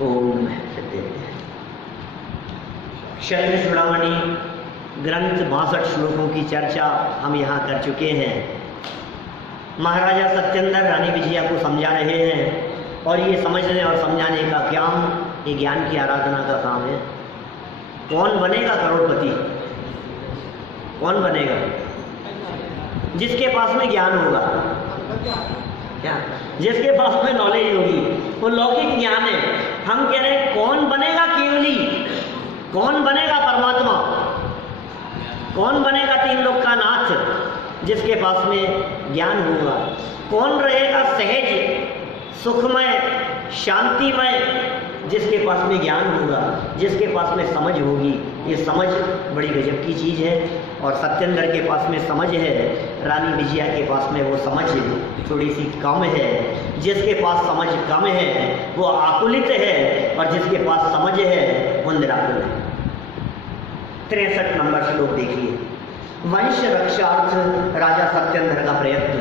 ओम क्षत्रिय चूड़ामणि ग्रंथ 62 श्लोकों की चर्चा हम यहाँ कर चुके हैं। महाराजा सत्येंद्र रानी विजया को समझा रहे हैं और ये समझने और समझाने का काम ये ज्ञान की आराधना का काम है। कौन बनेगा करोड़पति? कौन बनेगा? जिसके पास में ज्ञान होगा, क्या जिसके पास में नॉलेज होगी, वो लौकिक ज्ञान है। हम कह रहे हैं कौन बनेगा केवली, कौन बनेगा परमात्मा, कौन बनेगा तीन लोक का नाथ? जिसके पास में ज्ञान होगा। कौन रहेगा सहज सुखमय शांतिमय? जिसके पास में ज्ञान होगा, जिसके पास में समझ होगी। ये समझ बड़ी गजब की चीज़ है और सत्येंद्र के पास में समझ है, रानी विजया के पास में वो समझ थोड़ी सी कम है। जिसके पास समझ कम है वो आकुलित है और जिसके पास समझ है वो निराकुल है। 63 नंबर श्लोक देखिए। वंश रक्षार्थ राजा सत्येंद्र का प्रयत्न।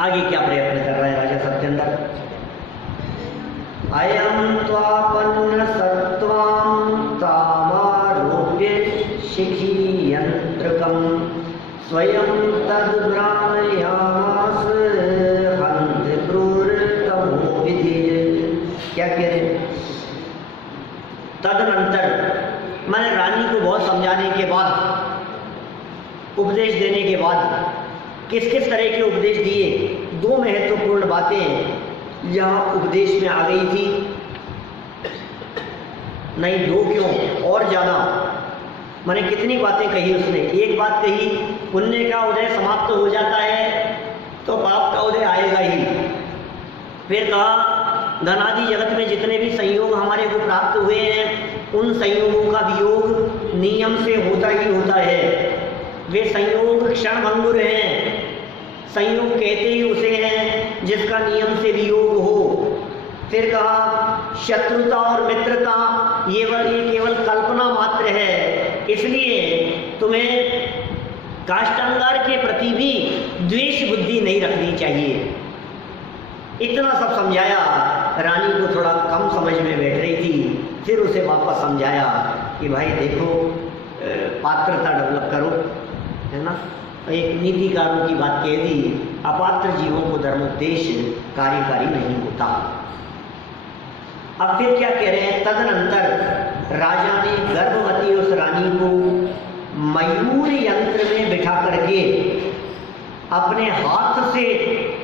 आगे क्या प्रयत्न कर रहा है राजा सत्येंद्र? अयं त्वापन्न सत्त्वां तामारोप्य शिखी यंत्रकं स्वयं तद्भ्रामयामास हन्त क्रूरतमो विधि। क्या कह रहे हैं? तदनंतर मैंने रानी को बहुत समझाने के बाद, उपदेश देने के बाद, किस किस तरह के उपदेश दिए, दो महत्वपूर्ण बातें यहाँ उपदेश में आ गई थी। नहीं दो क्यों, और ज़्यादा। मैंने कितनी बातें कही उसने। एक बात कही, पुण्य का उदय समाप्त हो जाता है तो पाप का उदय आएगा ही। फिर कहा धनादि जगत में जितने भी संयोग हमारे को प्राप्त हुए हैं, उन संयोगों का वियोग नियम से होता ही होता है। वे संयोग क्षणभंगुर हैं। संयोग कहते ही उसे हैं जिसका नियम से वियोग हो। फिर कहा शत्रुता और मित्रता ये केवल कल्पना मात्र है, इसलिए तुम्हें काष्ठांगार के प्रति भी द्वेष बुद्धि नहीं रखनी चाहिए। इतना सब समझाया। रानी को थोड़ा कम समझ में बैठ रही थी। फिर उसे वापस समझाया कि भाई देखो, पात्रता डेवलप करो, है ना। एक नीतिकारों की बात कह दी, अपात्र जीवों को धर्मोपदेश कार्यकारी नहीं होता। अब फिर क्या कह रहे हैं? तदनंतर राजा ने गर्भवती उस रानी को मयूर यंत्र में बिठा करके अपने हाथ से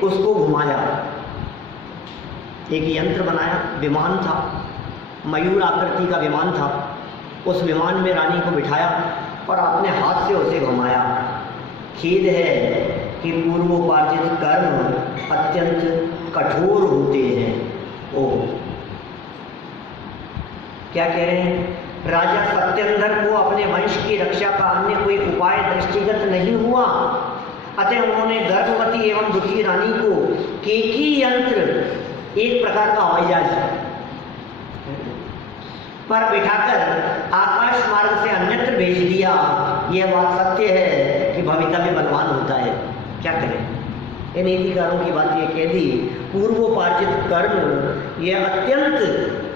उसको घुमाया। एक यंत्र बनाया, विमान था, मयूर आकृति का विमान था। उस विमान में रानी को बिठाया और अपने हाथ से उसे घुमाया। खेद है कि पूर्वोपार्जित कर्म अत्यंत कठोर होते हैं। ओह, क्या कह रहे हैं? राजा सत्येंद्र को अपने वंश की रक्षा का अन्य कोई उपाय दृष्टिगत नहीं हुआ, अतः उन्होंने गर्भवती एवं दुखी रानी को केकी यंत्र, एक प्रकार का हवाई जहाज पर बिठाकर आकाश मार्ग से अन्यत्र भेज दिया। यह बात सत्य है कि भवितव्य बलवान होता है। क्या करें? इन नीतिकारों की बात ये कह दी, पूर्वोपार्जित कर्म यह अत्यंत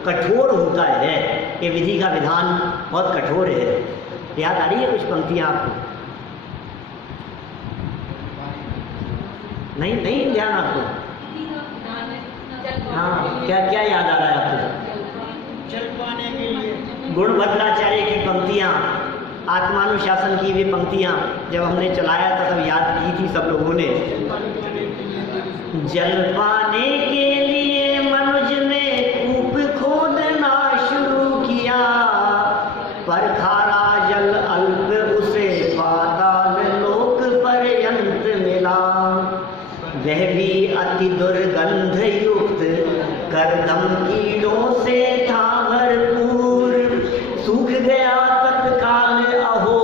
कठोर होता है। ये विधि का विधान बहुत कठोर है। याद आ रही है कुछ पंक्तियां आपको? नहीं ध्यान आपको? हाँ, क्या क्या याद आ रहा है आपको? गुणभद्राचार्य की पंक्तियां, आत्मानुशासन की भी पंक्तियां जब हमने चलाया था तब याद की थी सब लोगों ने। जल पाने के लिए मनुज ने कूप खोदना शुरू किया, पर खारा जल अल्प उसे पाताल लोक पर्यंत मिला। वह भी अति दुर्गंध युक्त करदम कीड़ों से था भरपूर। सूख गया तत्काल अहो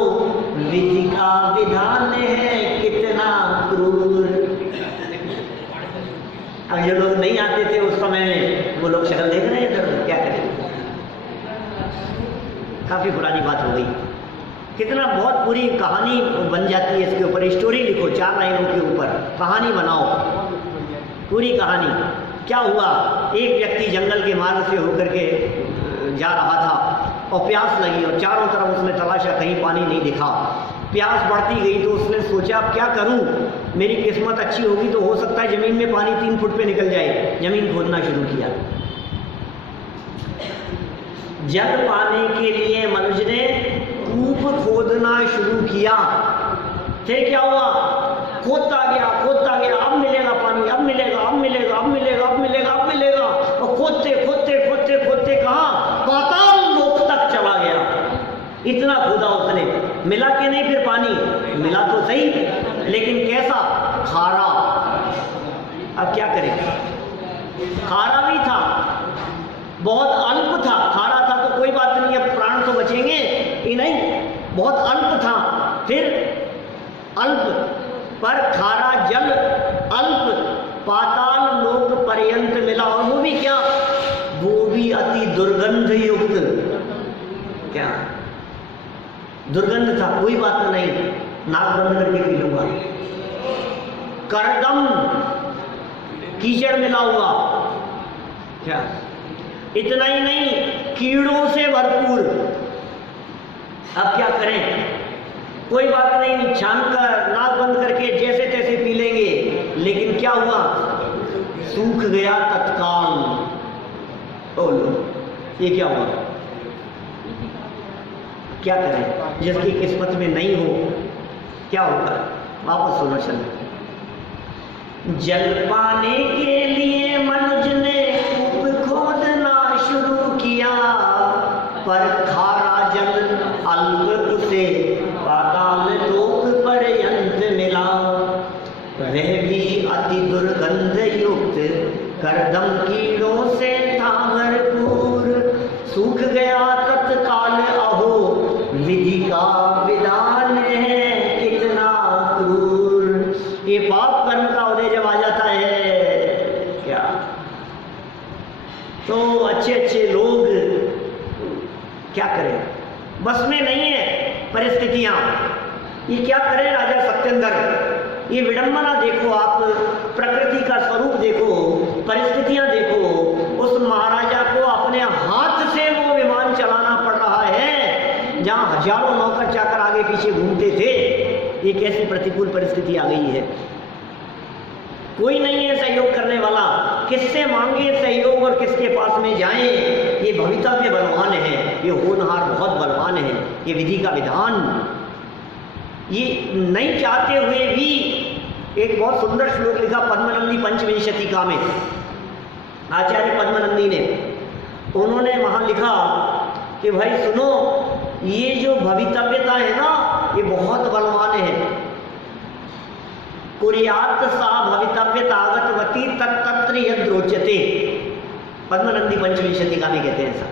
विधि का विधान है कितना क्रूर। अब जो लोग नहीं आते थे उस समय में, वो लोग शक्ल देख रहे हैं इधर, क्या करें? काफी पुरानी बात हो गई। कितना बहुत पूरी कहानी बन जाती है इसके ऊपर। स्टोरी लिखो 4 लाइनों के ऊपर, कहानी बनाओ, पूरी कहानी। क्या हुआ, एक व्यक्ति जंगल के मार्ग से होकर के जा रहा था और प्यास लगी और चारों तरफ उसने तलाशा, कहीं पानी नहीं दिखा। प्यास बढ़ती गई तो उसने सोचा अब क्या करूं, मेरी किस्मत अच्छी होगी तो हो सकता है ज़मीन में पानी 3 फुट पे निकल जाए। ज़मीन खोदना शुरू किया। जल पाने के लिए मनुष्य ने कूप खोदना शुरू किया। फिर क्या हुआ, खोदता गया, अब मिलेगा पानी, अब मिलेगा, अब मिलेगा, अब मिलेगा, अब मिलेगा, अब मिलेगा। और खोदते खोदते खोदते खोदते कहाँ, पाताल लोक तक चला गया। इतना खोदा उसने, मिला कि नहीं फिर पानी? मिला तो सही, लेकिन कैसा? खारा। अब क्या करें, खारा भी था, बहुत अल्प था। खारा था तो कोई बात नहीं, अब प्राण तो बचेंगे ही नहीं, बहुत अल्प था। फिर अल्प पर खारा जल अल्प पाताल लोक पर्यंत मिला, और वो भी क्या, वो भी अति दुर्गंध युक्त। क्या दुर्गंध था? कोई बात नहीं, नाक बंद करके पी लूंगा। करदम कीचड़ मिला हुआ। क्या, इतना ही नहीं, कीड़ों से भरपूर। अब क्या करें, कोई बात नहीं, छान कर नाक बंद करके जैसे तैसे पी लेंगे। लेकिन क्या हुआ, सूख गया तत्काल। बोलो ये क्या हुआ? क्या करें, जिसकी किस्मत में नहीं हो क्या होगा? वापस सुनो चलो। जल पाने के लिए मनुष्य ने कूप खोदना शुरू किया, पर खारा जल अल्प उसे पाताल लोक पर्यंत मिला। वह भी अति दुर्गंध युक्त, करदम कीड़ों से था भरपूर। सूख गया तत्काल, अहो विधि का विधान है कितना क्रूर। ये पाप कर्म का उदय जब आ जाता है क्या, तो अच्छे अच्छे लोग क्या करें, बस में नहीं है परिस्थितियां। ये क्या करें राजा सत्येंद्र, ये विडंबना देखो आप, प्रकृति का स्वरूप देखो, परिस्थितियां देखो। उस महाराजा को अपने हाथ से वो विमान चलाना पड़ रहा है जहां हजारों नौकर चाकर आगे पीछे घूमते थे। ये कैसी प्रतिकूल परिस्थिति आ गई है, कोई नहीं है सहयोग करने वाला। किससे मांगे सहयोग और किसके पास में जाएं? ये भवितव्य बलवान है, ये होनहार बहुत बलवान है, ये विधि का विधान। ये नहीं चाहते हुए भी एक बहुत सुंदर श्लोक लिखा पद्मनंदी पंचविंशतिका में, आचार्य पद्मनंदी ने। उन्होंने वहां लिखा कि भाई सुनो, ये जो भवितव्यता है ना, ये बहुत बलवान है। कुर्यात सा भवितव्यतागतवती तत्तत्र यद्रोचते, पद्मनंदी पंचविंशतिका में कहते हैं ऐसा।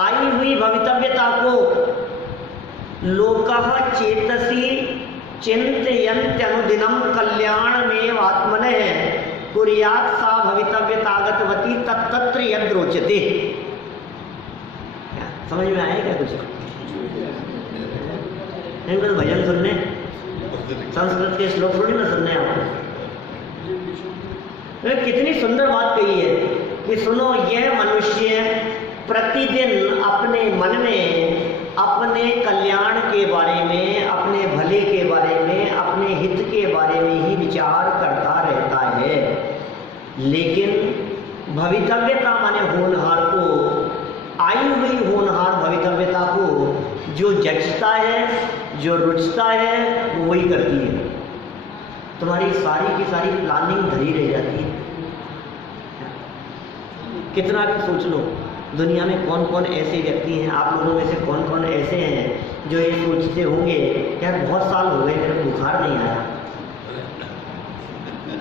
आई हुई भवितव्यता को लोकः चेतसी चिंतयन्त्यनुदिनं कल्याणमेव आत्मनः कुर्यात् सा भवितव्यतागतवती तत्तत्र यद्रोचते। समझ में आया क्या कुछ? इनको तो भजन सुनने, संस्कृत के श्लोक थोड़ी ना सुनने आपको। कितनी सुंदर बात कही है कि सुनो, यह मनुष्य प्रतिदिन अपने मन में अपने कल्याण के बारे में, अपने भले के बारे में, अपने हित के बारे में ही विचार करता रहता है। लेकिन भवितव्यता माने होनहार को, आई हुई होनहार भवितव्यता को जो जचता है, जो रुचता है, वो वही करती है। तुम्हारी सारी की सारी प्लानिंग धरी रह जाती है। कितना सोच लो, दुनिया में कौन कौन ऐसे व्यक्ति हैं, आप लोगों में से कौन कौन ऐसे हैं जो ये सोचते होंगे यार बहुत साल हो गए मेरे बुखार नहीं आया।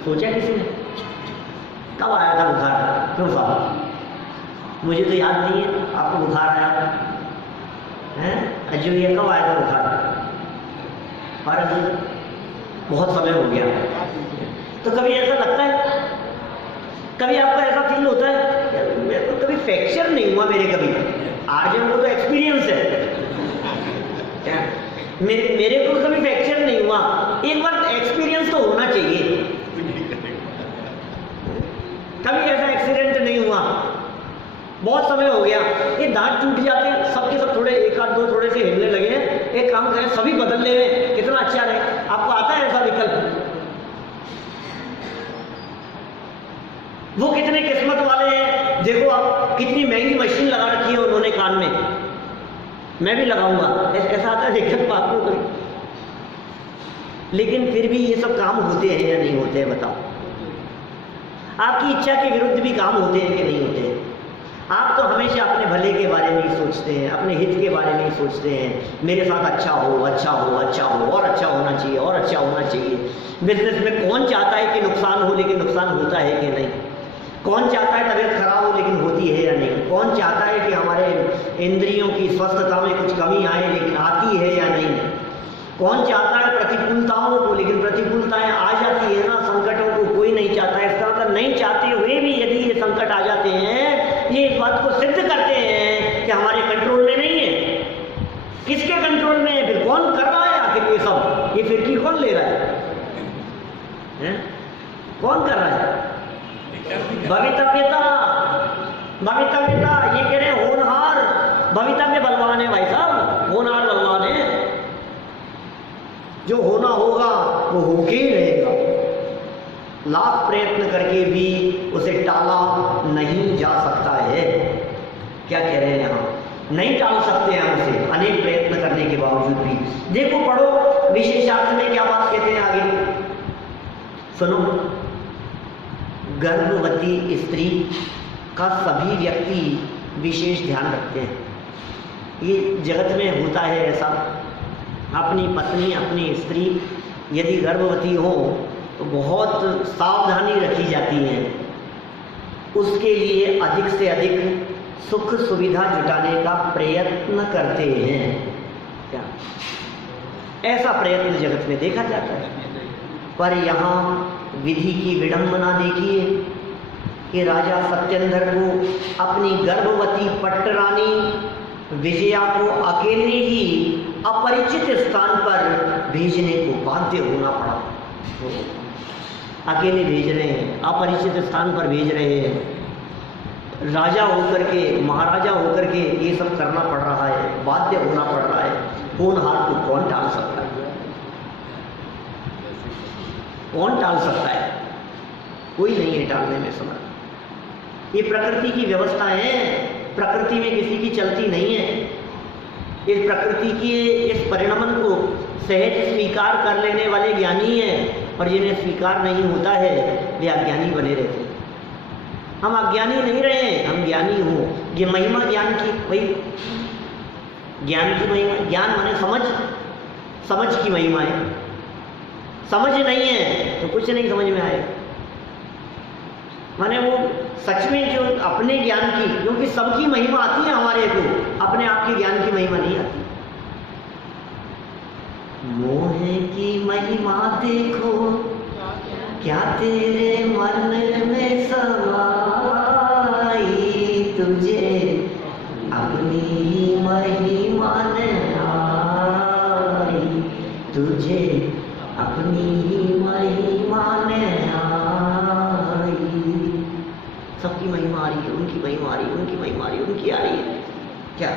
सोचा किसी ने? कब आया था बुखार? क्यों साहब मुझे तो याद नहीं है आपको बुखार आया है? अजू ये कब आया था बुखार? और बहुत समय हो गया। तो कभी ऐसा लगता है, कभी आपको ऐसा फील होता है मेरे को कभी फ्रैक्चर नहीं हुआ मेरे, कभी आर्जन को तो एक्सपीरियंस है क्या, मेरे को कभी फ्रैक्चर नहीं हुआ। एक बार एक्सपीरियंस तो होना चाहिए। कभी ऐसा एक्सीडेंट नहीं हुआ, बहुत समय हो गया। ये दांत टूट जाते हैं, सबके सब थोड़े एक आध दो थोड़े से हिलने लगे हैं, एक काम करें सभी बदल ले में, कितना अच्छा रहे। आपको आता है ऐसा विकल्प? वो कितने किस्मत वाले हैं, देखो आप कितनी महंगी मशीन लगा रखी है उन्होंने कान में, मैं भी लगाऊंगा, ऐसा आता है विकल्प आपको कभी? लेकिन फिर भी ये सब काम होते हैं या नहीं होते हैं बताओ? आपकी इच्छा के विरुद्ध भी काम होते हैं कि नहीं होते हैं? आप तो हमेशा अपने भले के बारे में ही सोचते हैं, अपने हित के बारे में ही सोचते हैं, मेरे साथ अच्छा हो अच्छा हो अच्छा हो, और अच्छा होना चाहिए और अच्छा होना चाहिए। बिजनेस में कौन चाहता है कि नुकसान हो, लेकिन नुकसान होता है कि नहीं? कौन चाहता है तबीयत खराब हो लेकिन होती है या नहीं? कौन चाहता है कि हमारे इंद्रियों की स्वस्थता में कुछ कमी आए लेकिन आती है या नहीं? कौन चाहता है प्रतिकूलताओं को, लेकिन प्रतिकूलताएं आ जाती है ना, संकटों को कोई नहीं चाहता। इसका मतलब नहीं चाहते हुए भी यदि ये संकट आ जाते हैं, ये इस बात को सिद्ध करते हैं कि हमारे कंट्रोल में नहीं है। किसके कंट्रोल में है फिर? कौन कर रहा है आखिर ये सब? ये फिरकी कौन ले रहा है? कौन कर रहा है? भवितव्यता, भवितव्यता ये कह रहे हैं होनहार, भवितव्य बलवान है भाई साहब, होनहार बलवान है। जो होना होगा वो होके ही रहेगा, लाख प्रयत्न करके भी उसे टाला नहीं जा सकता है। क्या कह रहे हैं यहाँ? नहीं टाल सकते हैं उसे, अनेक प्रयत्न करने के बावजूद भी। देखो पढ़ो विशेषार्थ में क्या बात कहते हैं आगे, सुनो। गर्भवती स्त्री का सभी व्यक्ति विशेष ध्यान रखते हैं। ये जगत में होता है ऐसा, अपनी पत्नी अपनी स्त्री यदि गर्भवती हो तो बहुत सावधानी रखी जाती है, उसके लिए अधिक से अधिक सुख सुविधा जुटाने का प्रयत्न करते हैं। क्या ऐसा प्रयत्न जगत में देखा जाता है? पर यहाँ विधि की विडंबना देखिए कि राजा सत्येंद्र को अपनी गर्भवती पट्टरानी विजया को अकेले ही अपरिचित स्थान पर भेजने को बाध्य होना पड़ा। अकेले भेज रहे हैं, अपरिचित स्थान पर भेज रहे हैं, राजा होकर के, महाराजा होकर के ये सब करना पड़ रहा है, बाध्य होना पड़ रहा है। होनहार को कौन टाल सकता है? कौन टाल सकता है? कोई नहीं है टालने में समर्थ। ये प्रकृति की व्यवस्था है, प्रकृति में किसी की चलती नहीं है। इस प्रकृति के इस परिणमन को सहज स्वीकार कर लेने वाले ज्ञानी हैं, और जिन्हें स्वीकार नहीं होता है वे अज्ञानी बने रहते हैं। हम अज्ञानी नहीं रहे, हम ज्ञानी हो। ये महिमा ज्ञान की, वही ज्ञान की महिमा, ज्ञान माने समझ, समझ की महिमा है। समझ नहीं है तो कुछ नहीं समझ में आएगा। माने वो सच में जो अपने ज्ञान की, क्योंकि सबकी महिमा आती है हमारे को, अपने आप की ज्ञान की महिमा नहीं आती। मोह की महिमा देखो क्या तेरे मन में समाई, तुझे अपनी महिमा ने आई, तुझे अपनी महिमा ने आई। सबकी महिमा आ रही है, उनकी महिमा आ रही है, उनकी महिमा आ रही है, उनकी आ रही है। क्या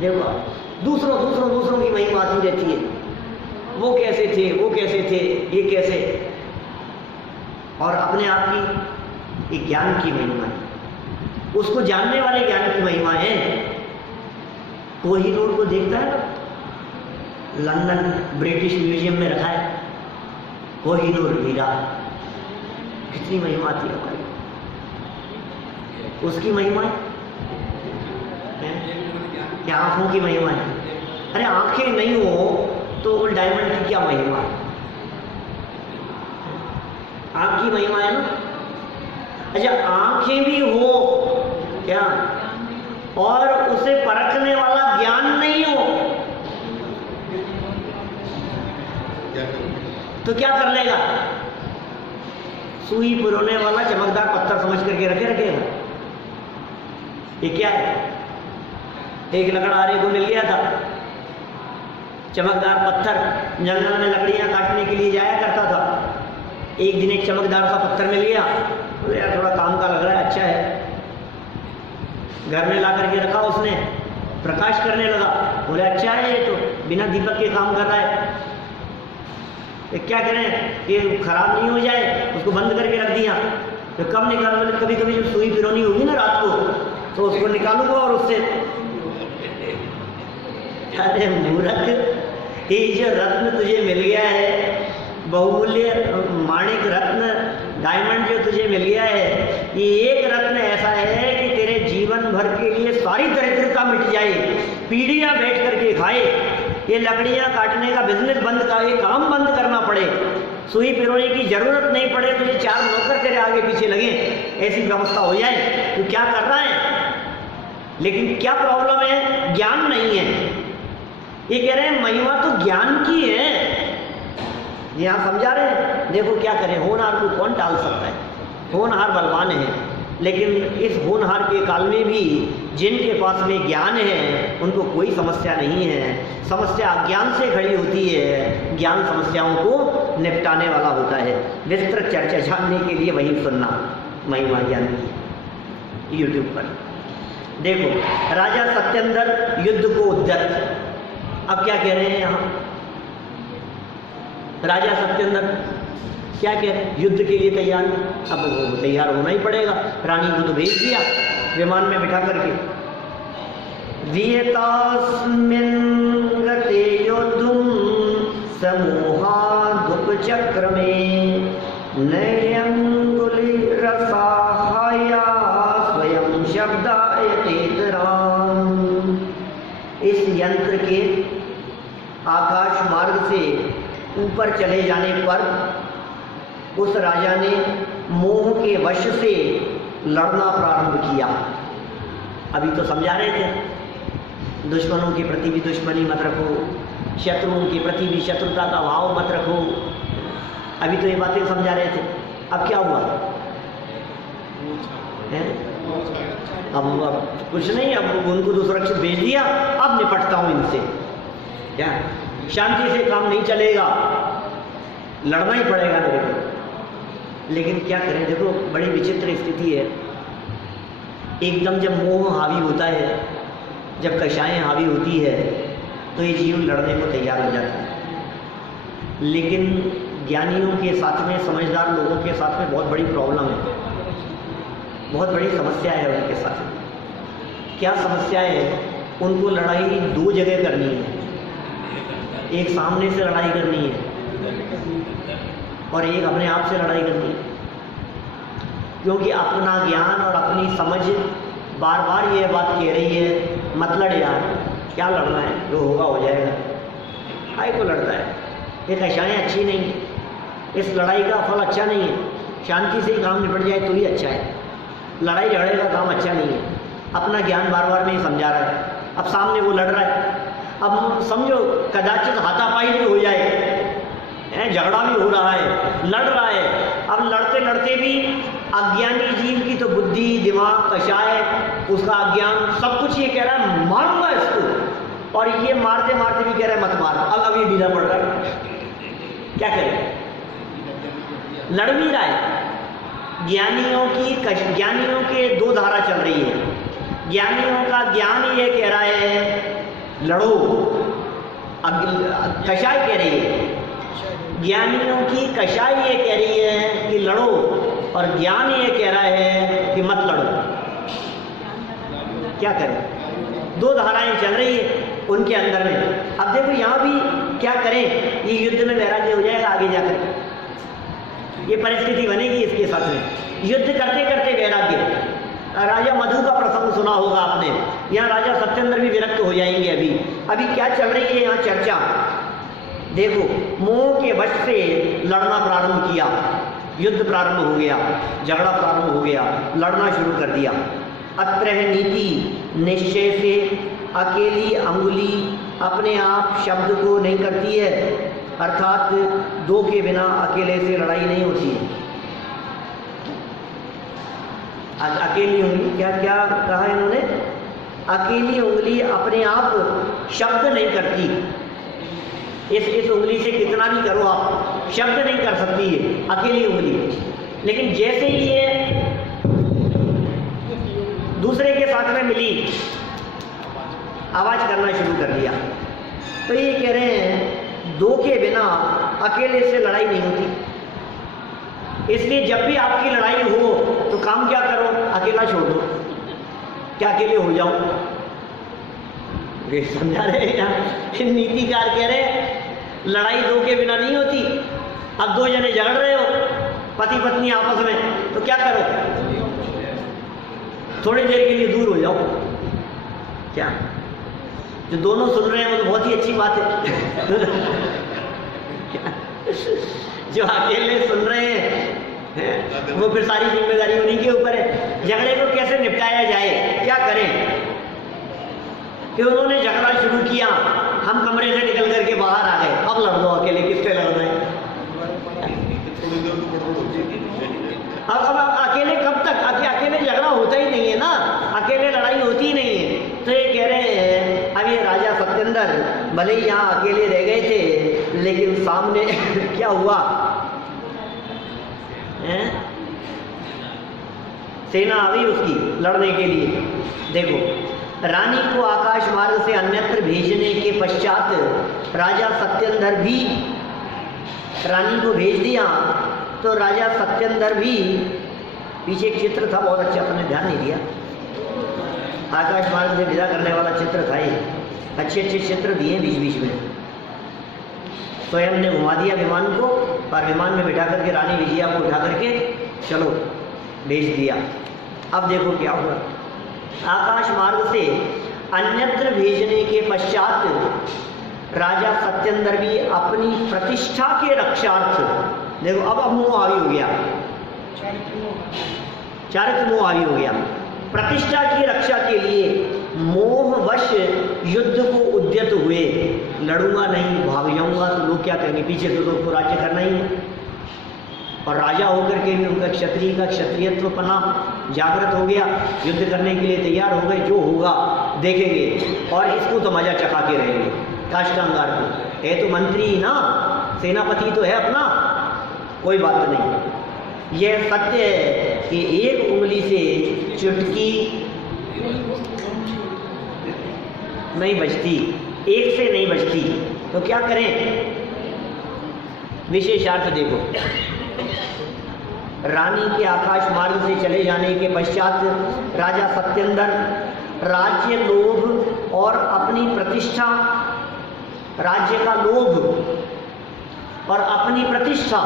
देखो, दूसरों की महिमा आती रहती है। वो कैसे थे, वो कैसे थे, ये कैसे, और अपने आप की एक ज्ञान की महिमा है, उसको जानने वाले ज्ञान की महिमा है। कोहिनूर को देखता है ना, लंदन ब्रिटिश म्यूजियम में रखा है कोहिनूर हीरा, कितनी महिमा थी हमारी, उसकी महिमा है क्या? आंखों की महिमा है। अरे आंखें नहीं हो तो डायमंड की क्या महिमा है? आंख की महिमा है ना। अच्छा आंखें भी हो क्या, और उसे परखने वाला ज्ञान नहीं हो तो क्या कर लेगा? सुई पुरोने वाला चमकदार पत्थर समझ करके रखेगा। ये क्या है? एक लकड़हारे को मिल गया था चमकदार पत्थर, जंगल में लकड़ियां काटने के लिए जाया करता था। एक दिन एक चमकदार सा पत्थर मिल गया, बोले यार थोड़ा काम का लग रहा है, अच्छा है। घर में ला करके रखा उसने, प्रकाश करने लगा, बोले अच्छा है ये तो बिना दीपक के काम कर रहा है। तो क्या करें कि खराब नहीं हो जाए, उसको बंद करके रख दिया। तो कब निकाल, बोले कभी कभी जब सुई पिरोनी होगी ना रात को तो उसको निकालूंगा और उससे। अरे मूर्ख, ये जो रत्न तुझे मिल गया है, बहुमूल्य माणिक रत्न, डायमंड जो तुझे मिल गया है, ये एक रत्न ऐसा है कि तेरे जीवन भर के लिए सारी दरिद्रता मिट जाए, पीढ़ियां बैठ करके खाए, ये लकड़ियां काटने का बिजनेस बंद का, ये काम बंद करना पड़े, सुई पिरोने की जरूरत नहीं पड़े, तुझे 4 नौकर तेरे आगे पीछे लगे, ऐसी व्यवस्था हो जाए। तो क्या कर रहा है? लेकिन क्या प्रॉब्लम है? ज्ञान नहीं है। ये कह रहे हैं महिमा तो ज्ञान की है, यहाँ समझा रहे हैं। देखो क्या करें, होनहार को कौन टाल सकता है? होनहार बलवान है, लेकिन इस होनहार के काल में भी जिनके पास में ज्ञान है उनको कोई समस्या नहीं है। समस्या अज्ञान से खड़ी होती है, ज्ञान समस्याओं को निपटाने वाला होता है। विस्तृत चर्चा जानने के लिए वहीं सुनना महिमा ज्ञान की यूट्यूब पर। देखो राजा सत्येंद्र युद्ध को उद्यत, अब क्या कह रहे हैं यहाँ? राजा सत्येंद्र क्या कह रहे हैं? युद्ध के लिए तैयार। अब वो तैयार होना ही पड़ेगा, रानी को तो भेज दिया विमान में बिठा करके। वियतास्मिन् गते योद्धुं समूहादुप चक्र में नैरंगुली रसाहाया स्वयं शब्दायतेतराम। इस यंत्र के आकाश मार्ग से ऊपर चले जाने पर उस राजा ने मोह के वश से लड़ना प्रारंभ किया। अभी तो समझा रहे थे, दुश्मनों के प्रति भी दुश्मनी मत रखो, शत्रुओं के प्रति भी शत्रुता का भाव मत रखो। अभी तो ये बातें समझा रहे थे। अब क्या हुआ है? अब कुछ नहीं, अब उनको तो सुरक्षित भेज दिया, अब निपटता हूं इनसे। क्या शांति से काम नहीं चलेगा, लड़ना ही पड़ेगा मेरे को। लेकिन क्या करें, देखो बड़ी विचित्र स्थिति है। एकदम जब मोह हावी होता है, जब कषायें हावी होती है, तो ये जीव लड़ने को तैयार हो जाता है। लेकिन ज्ञानियों के साथ में, समझदार लोगों के साथ में बहुत बड़ी प्रॉब्लम है, बहुत बड़ी समस्या है उनके साथ में। क्या समस्या है? उनको लड़ाई 2 जगह करनी है। एक सामने से लड़ाई करनी है और एक अपने आप से लड़ाई करनी है। क्योंकि अपना ज्ञान और अपनी समझ बार बार ये बात कह रही है, मत लड़ यार, क्या लड़ना है, जो होगा हो जाएगा। काहे को लड़ता है? ये कषायें अच्छी नहीं है, इस लड़ाई का फल अच्छा नहीं है। शांति से ही काम निपट जाए तो ही अच्छा है, लड़ाई झगड़े का काम अच्छा नहीं है। अपना ज्ञान बार बार नहीं समझा रहा है, अब सामने वो लड़ रहा है। अब समझो कदाचित हाथापाई भी हो जाए, झगड़ा भी हो रहा है, लड़ रहा है। अब लड़ते लड़ते भी अज्ञानी जीव की तो बुद्धि, दिमाग, कषाय, उसका अज्ञान, सब कुछ ये कह रहा है मारूंगा इसको, और ये मारते मारते भी कह रहा है मत मार। अब ये ढीला पड़ रहा है, क्या करें? लड़ भी रहा है। ज्ञानियों के 2 धारा चल रही है। ज्ञानियों का ज्ञान ये कह रहा है लड़ो, कषाय कह रही है। ज्ञानियों की कषाय ये कह रही है कि लड़ो, और ज्ञान ये कह रहा है कि मत लड़ो। क्या करें? 2 धाराएं चल रही है उनके अंदर में। अब देखो यहाँ भी क्या करें, ये युद्ध में वैराग्य हो जाएगा आगे जाकर, ये परिस्थिति बनेगी इसके साथ में। युद्ध करते करते वैराग्य। राजा मधु का प्रसंग सुना होगा आपने, यहाँ राजा सत्येंद्र भी विरक्त हो जाएंगे। अभी क्या चल रही है यहाँ चर्चा? देखो, मोह के वश से लड़ना प्रारंभ किया, युद्ध प्रारंभ हो गया, झगड़ा प्रारंभ हो गया, लड़ना शुरू कर दिया। अत्र नीति निश्चय से अकेली अंगुली अपने आप शब्द को नहीं करती है, अर्थात 2 के बिना अकेले से लड़ाई नहीं होती है। अकेली उंगली, क्या क्या कहा इन्होंने? अकेली उंगली अपने आप शब्द नहीं करती। इस उंगली से कितना भी करो आप, शब्द नहीं कर सकती है अकेली उंगली। लेकिन जैसे ही ये दूसरे के साथ में मिली, आवाज करना शुरू कर दिया। तो ये कह रहे हैं दो के बिना अकेले से लड़ाई नहीं होती, इसलिए जब भी आपकी लड़ाई हो तो काम क्या करो, अकेला छोड़ दो, क्या अकेले हो जाओ। ये समझा रहे हैं यहाँ नीतिकार कह रहे हैं लड़ाई दो के बिना नहीं होती। अब दो जने झगड़ रहे हो पति पत्नी आपस में, तो क्या करो, थोड़ी देर के लिए दूर हो जाओ। क्या जो दोनों सुन रहे हैं वो तो बहुत ही अच्छी बात है जो अकेले सुन रहे हैं वो फिर सारी जिम्मेदारी उन्हीं के ऊपर है। झगड़े को कैसे निपटाया जाए, क्या करें, कि उन्होंने झगड़ा शुरू किया, हम कमरे से निकल करके बाहर आ गए, अब लड़ दो अकेले, किससे लड़ना है। अब अकेले कब तक, अकेले झगड़ा होता ही नहीं है ना, अकेले लड़ाई होती ही नहीं है। तो ये कह रहे हैं अब ये राजा सत्येंद्र भले ही यहाँ अकेले रह गए थे, लेकिन सामने क्या हुआ है? सेना आ गई उसकी लड़ने के लिए। देखो रानी को आकाश मार्ग से अन्यत्र भेजने के पश्चात राजा सत्येंद्र भी रानी को भेज दिया। तो राजा सत्येंद्र भी, पीछे एक चित्र था बहुत अच्छा, अपने ध्यान नहीं दिया, आकाश मार्ग से विदा करने वाला चित्र था ये, अच्छे अच्छे चित्र दिए बीच बीच में। स्वयं ने घुमा दिया विमान को और विमान में बिठा करके रानी विजया को उठा करके चलो भेज दिया। अब देखो क्या हुआ, आकाश मार्ग से अन्यत्र भेजने के पश्चात राजा सत्येंद्र भी अपनी प्रतिष्ठा के रक्षार्थ, देखो अब मोह हावी हो गया, चारित्र मोह हावी हो गया, प्रतिष्ठा की रक्षा के लिए मोहवश युद्ध को उद्यत हुए। लड़ूंगा नहीं, भाग जाऊंगा तो लोग क्या कहेंगे, पीछे से तो राज्य करना ही है। और राजा होकर के भी उनका क्षत्रिय का क्षत्रियत्व पना जागृत हो गया, युद्ध करने के लिए तैयार हो गए, जो होगा देखेंगे और इसको तो मजा चखा के रहेंगे। काष्टांगार को है तो मंत्री ना, सेनापति तो है अपना, कोई बात नहीं। यह सत्य है कि एक उंगली से चुटकी नहीं बजती, एक से नहीं बजती, तो क्या करें। विशेषार्थ देखो, रानी के आकाश मार्ग से चले जाने के पश्चात राजा सत्येंद्र राज्य लोभ और अपनी प्रतिष्ठा, राज्य का लोभ और अपनी प्रतिष्ठा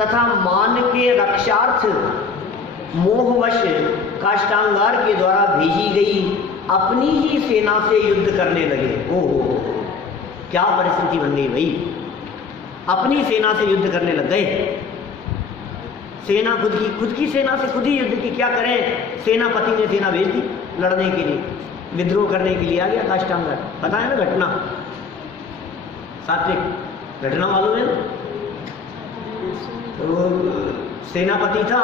तथा मान के रक्षार्थ मोहवश काष्टांगार के द्वारा भेजी गई अपनी ही सेना से युद्ध करने लगे। ओहो, क्या परिस्थिति बन गई भाई, अपनी सेना से युद्ध करने लग गए। सेना खुद की सेना से खुद ही युद्ध की, क्या करें, सेनापति ने सेना भेज दी लड़ने के लिए, विद्रोह करने के लिए आ गया काष्टांगार। पता है ना घटना, सात्विक घटना मालूम है ना। तो सेनापति था,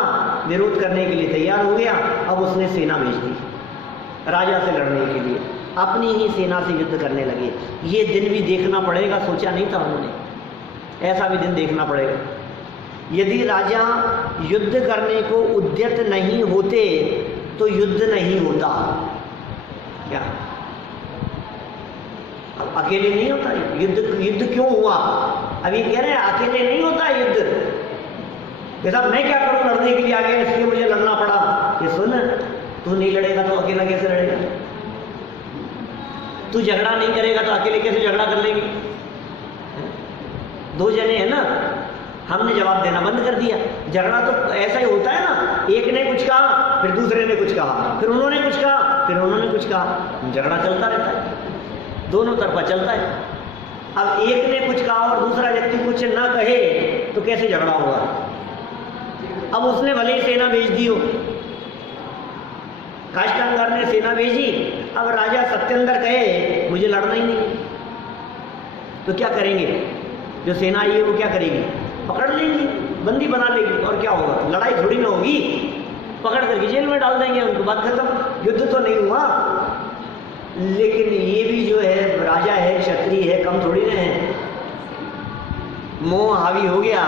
विरोध करने के लिए तैयार हो गया, अब उसने सेना भेज दी राजा से लड़ने के लिए, अपनी ही सेना से युद्ध करने लगे। ये दिन भी देखना पड़ेगा, सोचा नहीं था उन्होंने, ऐसा भी दिन देखना पड़ेगा। यदि राजा युद्ध करने को उद्यत नहीं होते तो युद्ध नहीं होता। क्या अब अकेले नहीं होता युद्ध क्यों हुआ, अभी कह रहे हैं अकेले नहीं होता युद्ध। जैसा मैं क्या करूं, लड़ने के लिए आ गया इसलिए मुझे लड़ना पड़ा। ये सुन, तू नहीं लड़ेगा तो अकेला कैसे लड़ेगा, तू झगड़ा नहीं करेगा तो अकेले कैसे झगड़ा कर लेंगे। दो जने हैं ना, हमने जवाब देना बंद कर दिया। झगड़ा तो ऐसा ही होता है ना, एक ने कुछ कहा फिर दूसरे ने कुछ कहा, फिर उन्होंने कुछ कहा फिर उन्होंने कुछ कहा, झगड़ा चलता रहता है, दोनों तरफा चलता है। अब एक ने कुछ कहा और दूसरा व्यक्ति कुछ ना कहे तो कैसे झगड़ा होगा। अब उसने भले ही सेना भेज दी हो, काष्टांगार ने सेना भेजी, अब राजा सत्येंद्र कहे मुझे लड़ना ही नहीं, तो क्या करेंगे। जो सेना आई है वो क्या करेगी, पकड़ लेंगी, बंदी बना लेगी, और क्या होगा, लड़ाई थोड़ी ना होगी, पकड़ करके जेल में डाल देंगे उनको, बात खत्म। युद्ध तो नहीं हुआ, लेकिन ये भी जो है राजा है, क्षत्रिय है, कम थोड़ी ना है। मोह हावी हो गया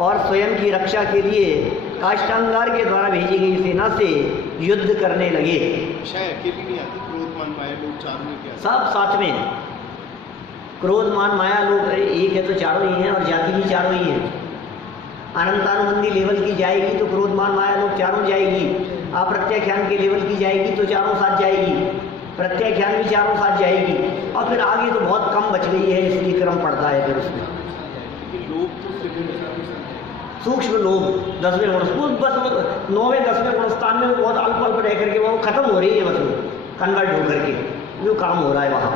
और स्वयं की रक्षा के लिए काष्टांगार के द्वारा भेजी गई सेना से युद्ध करने लगे। अकेली नहीं आती, क्रोध मान माया लोग चारों में क्या सब साथ में, क्रोध मान माया लोग एक है तो चारों ही हैं, और जाति भी चारों ही है। अनंतानुबंधी लेवल की जाएगी तो क्रोध मान माया लोग चारों जाएगी, अप्रत्याख्यान के लेवल की जाएगी तो चारों साथ जाएगी, प्रत्याख्यान भी चारों साथ जाएगी, और फिर आगे तो बहुत कम बच गई है, इसलिए क्रम पड़ता है फिर उसमें। सूक्ष्म लोग 10वें गुण, बस 9वें 10वें गुणस्थान में बहुत अल्प अल्प रह करके वो खत्म हो रही है, बस वो कन्वर्ट होकर के जो काम हो रहा है वहाँ।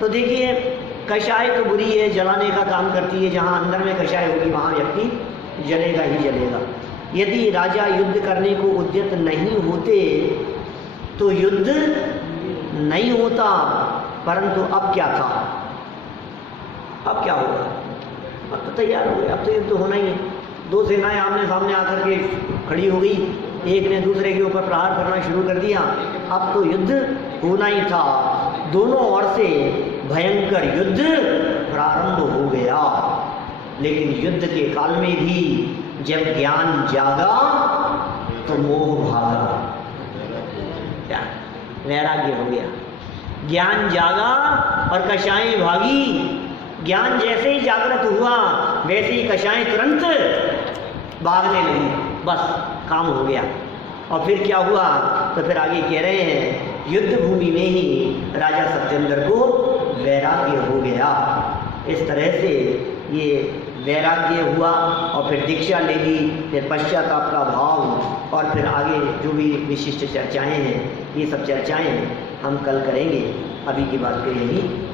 तो देखिए कषाय तो बुरी है, जलाने का काम करती है, जहाँ अंदर में कषाय होगी वहाँ व्यक्ति जलेगा ही जलेगा। यदि राजा युद्ध करने को उद्यत नहीं होते तो युद्ध नहीं होता, परंतु अब क्या था, अब क्या होगा, अब तो तैयार हो गए, अब तो युद्ध होना ही है। दो सेनाएं आमने सामने आकर के खड़ी हो गई, एक ने दूसरे के ऊपर प्रहार करना शुरू कर दिया, अब तो युद्ध होना ही था। दोनों ओर से भयंकर युद्ध प्रारंभ हो गया। लेकिन युद्ध के काल में भी जब ज्ञान जागा तो मोह भागा, क्या वैराग्य हो गया। ज्ञान जागा और कषाएं भागी। ज्ञान जैसे ही जागृत हुआ वैसे ही कषाएं तुरंत भागने लगी, बस काम हो गया। और फिर क्या हुआ, तो फिर आगे कह रहे हैं युद्ध भूमि में ही राजा सत्येंद्र को वैराग्य हो गया। इस तरह से ये वैराग्य हुआ और फिर दीक्षा ले ली, फिर पश्चाताप का भाव, और फिर आगे जो भी विशिष्ट चर्चाएं हैं ये सब चर्चाएं हम कल करेंगे। अभी की बात करेंगे।